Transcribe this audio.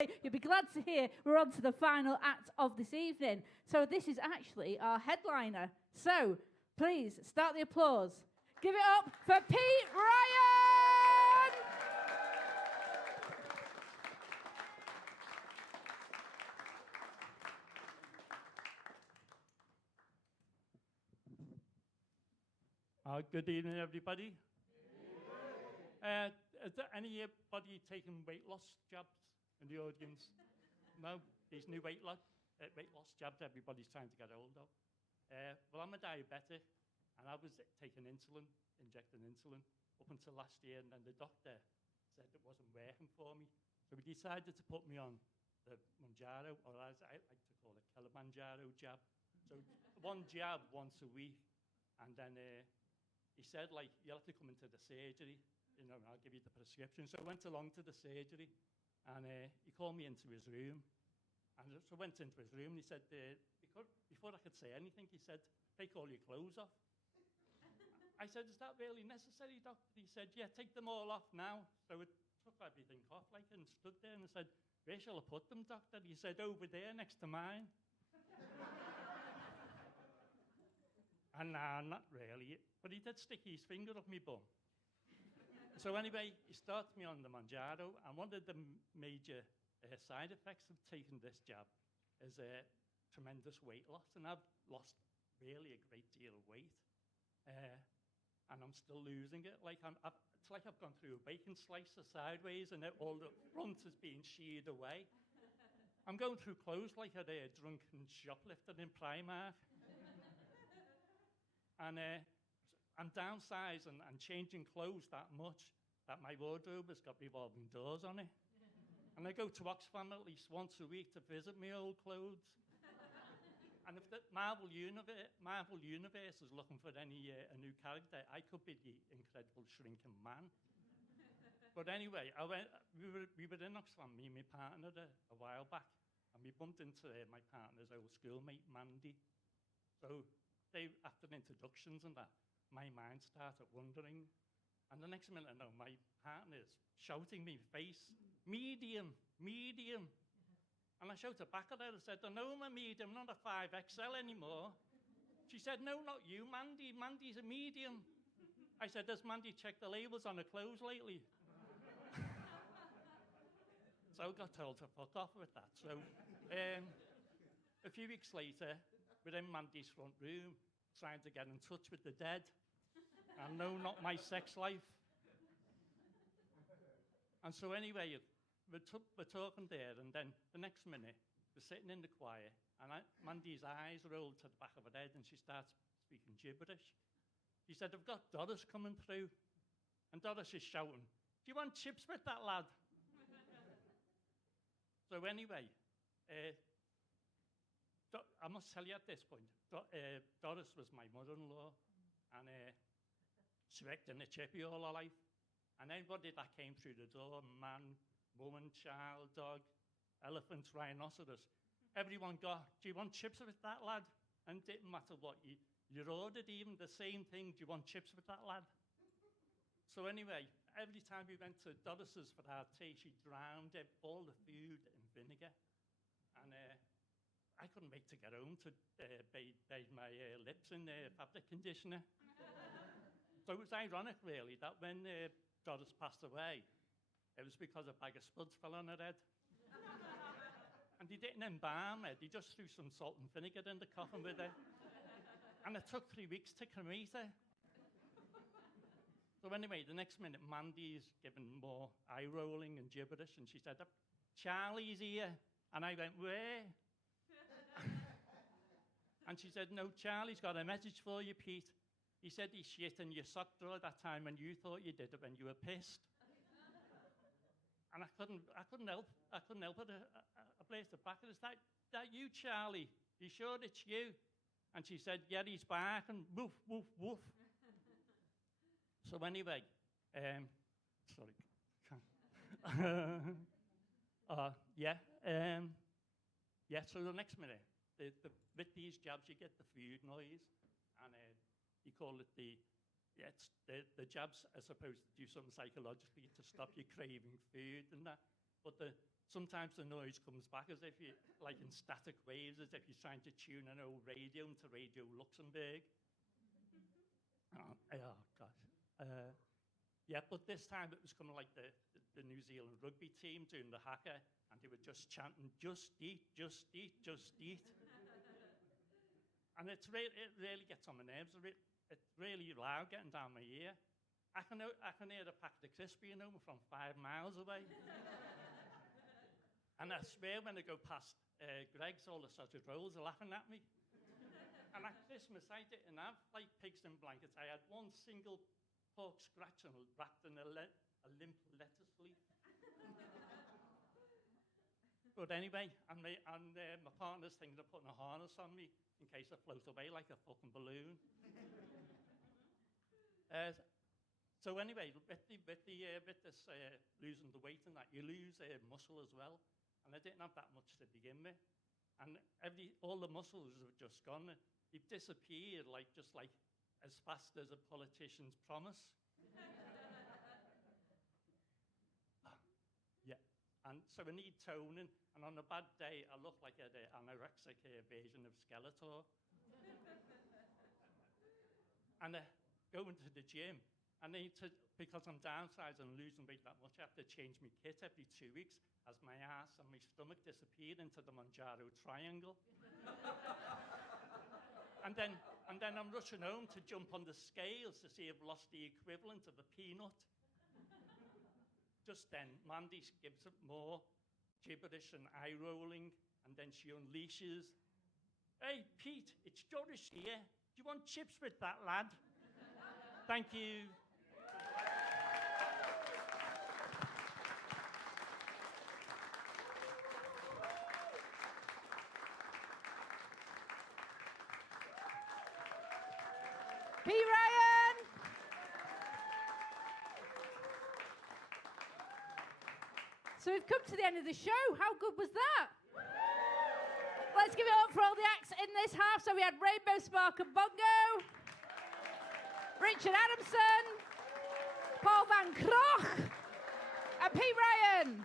You'll be glad to hear we're on to the final act of this evening. So this is actually our headliner. So please start the applause. Give it up for Pete Ryan! Good evening, everybody. Is there anybody taking weight loss jabs in the audience? No? These new weight loss jabs everybody's trying to get hold of. Well, I'm a diabetic, and I was taking insulin, injecting insulin, up until last year, and then the doctor said it wasn't working for me. So we decided to put me on the Mounjaro, or as I like to call it, Kilimanjaro jab. So one jab once a week, and then he said, like, you'll have to come into the surgery, and I'll give you the prescription. So I went along to the surgery, and he called me into his room. And so I went into his room, and he said, before I could say anything, he said, take all your clothes off. I said, is that really necessary, doctor? He said, yeah, take them all off now. So it took everything off, like, and stood there, and I said, where shall I put them, doctor? He said, over there, next to mine. And nah, not really. But he did stick his finger up my bum. So anyway, he started me on the Mounjaro, and one of the major side effects of taking this jab is tremendous weight loss, and I've lost really a great deal of weight, and I'm still losing it. Like it's like I've gone through a bacon slicer sideways, and all the front is being sheared away. I'm going through clothes like a drunken shoplifter in Primark. And I'm downsizing and changing clothes that much that my wardrobe has got revolving doors on it. And I go to Oxfam at least once a week to visit my old clothes. And if the Marvel Universe is looking for a new character, I could be the Incredible Shrinking Man. But anyway, we were in Oxfam, me and my partner, a while back, and we bumped into my partner's old schoolmate, Mandy. So after the introductions and that, my mind started wandering. And the next minute I know, my partner's shouting me face, medium, medium. And I shouted back at her and said, no, I'm a medium, not a 5XL anymore. She said, no, not you, Mandy. Mandy's a medium. I said, has Mandy checked the labels on her clothes lately? So I got told to fuck off with that. So a few weeks later, we're in Mandy's front room, trying to get in touch with the dead. And no, not my sex life. And so anyway, we're talking there, and then the next minute, we're sitting in the choir, and Mandy's eyes rolled to the back of her head, and she starts speaking gibberish. She said, I've got Doris coming through. And Doris is shouting, do you want chips with that, lad? So anyway, I must tell you at this point, Doris was my mother-in-law, and she worked in a chippy all her life. And anybody that came through the door, man, woman, child, dog, elephant, rhinoceros, everyone got, do you want chips with that, lad? And it didn't matter what you ordered, even the same thing, do you want chips with that, lad? So anyway, every time we went to Doris's for our tea, she drowned all the food in vinegar. And I couldn't wait to get home to bathe my lips in fabric conditioner. So it was ironic, really, that when Doris passed away, it was because a bag of spuds fell on her head. And he didn't embalm her, he just threw some salt and vinegar in the coffin with her. And it took 3 weeks to cremate her. So anyway, the next minute, Mandy's giving more eye-rolling and gibberish, and she said, Charlie's here. And I went, where? And she said, no, Charlie's got a message for you, Pete. He said he shit in your sock drawer that time when you thought you did it when you were pissed. And I couldn't help it. I placed it back. Is that you, Charlie? You sure it's you? And she said, yeah, he's back, and woof, woof, woof. So anyway, sorry. So the next minute, with these jabs, you get the food noise, and you call it the jabs are supposed to do something psychologically to stop you craving food and that. But sometimes the noise comes back as if you, like in static waves, as if you're trying to tune an old radio into Radio Luxembourg. Oh, gosh. Yeah, but this time it was kind of like the New Zealand rugby team doing the haka, and they were just chanting, just eat, just eat, just eat. And it really gets on my nerves. It's really loud getting down my ear. I can hear the packet of crispy, from 5 miles away. And I swear when I go past Greg's, all the sausage rolls are laughing at me. And at Christmas, I didn't have like pigs in blankets. I had one single pork scratch and wrapped in a limp lettuce leaf. But anyway, my partner's thinking of putting a harness on me in case I float away like a fucking balloon. So anyway, with this losing the weight and that, you lose muscle as well. And I didn't have that much to begin with. And all the muscles have just gone. They've disappeared just like as fast as a politician's promise. Yeah. And so I need toning. And on a bad day, I look like an anorexic version of Skeletor. And going to the gym, because I'm downsized and losing weight that much, I have to change my kit every 2 weeks as my ass and my stomach disappeared into the Monjaro Triangle. and then I'm rushing home to jump on the scales to see if I've lost the equivalent of a peanut. Just then, Mandy gives it more gibberish and eye rolling, and then she unleashes, "Hey, Pete, it's Doris here. Do you want chips with that, lad?" Thank you. Pete Ryan! So we've come to the end of the show. How good was that? Let's give it up for all the acts in this half. So we had Rainbow Spark and Bongo, Richard Adamson, Paul Van Kroch, and Pete Ryan.